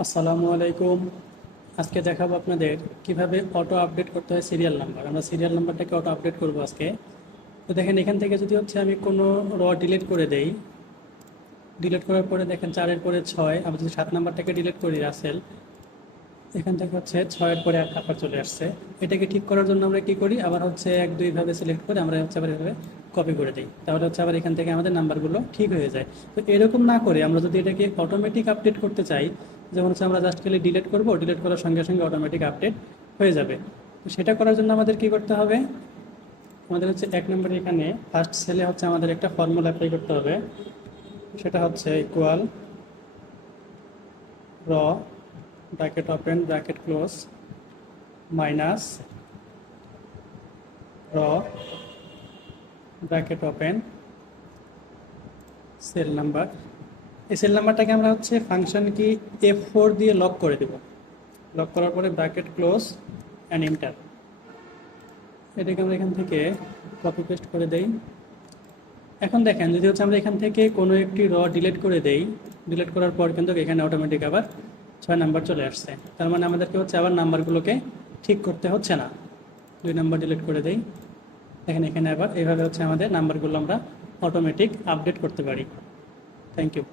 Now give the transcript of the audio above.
আসসালামু আলাইকুম। আজকে দেখাবো আপনাদের কিভাবে অটো আপডেট করতে হয় সিরিয়াল নাম্বার। আমরা সিরিয়াল নাম্বারটাকে অটো আপডেট করব আজকে। তো দেখেন এখান থেকে যদি আমি কোনো ডিলিট করে দেই, ডিলিট করার পরে দেখেন 4-এর পরে 6, আবার যদি 7 নাম্বারটাকে ডিলিট করি রাসেল, এখান থেকে 6-এর পরে 1 নাম্বার চলে আসছে। এটাকে ঠিক করার জন্য আমরা কি করি, আবার 1-2 ভাবে সিলেক্ট করে আমরা আবার এভাবে কপি করে দিই, তাহলে আবার এখান থেকে আমাদের নাম্বারগুলো ঠিক হয়ে যায়। তো এরকম না করে আমরা যদি এটাকে অটোমেটিক আপডেট করতে চাই, যেমন আমরা জাস্ট খালি ডিলিট করব, ডিলিট করার সঙ্গে সঙ্গে অটোমেটিক আপডেট হয়ে যাবে। তো সেটা করার জন্য আমাদের কি করতে হবে, আমাদের 1 নম্বরে এখানে ফার্স্ট সেলে আমাদের একটা ফর্মুলা অ্যাপ্লাই করতে হবে। সেটা ইকুয়াল র bracket open bracket close minus র ব্র্যাকেট ওপেন সেল নাম্বার। এই সেল নাম্বারটাকে আমরা ফাংশন কি F4 দিয়ে লক করে দেব। লক করার পরে ব্র্যাকেট ক্লোজ অ্যান্ড এন্টার। এটাকে আমরা এখান থেকে কপি পেস্ট করে দেই। এখন দেখেন যদি আমরা এখান থেকে কোনো একটি র ডিলিট করে দেই, ডিলিট করার পর কিন্তু এখানে অটোমেটিক আবার 6 নাম্বার চলে আসছে। তার মানে আমাদেরকে আবার নাম্বারগুলোকে ঠিক করতে হচ্ছে না। 2 নাম্বার ডিলিট করে দেই, দেখেন এখানে আবার এইভাবে আমাদের নাম্বারগুলো আমরা অটোমেটিক আপডেট করতে পারি। Thank you.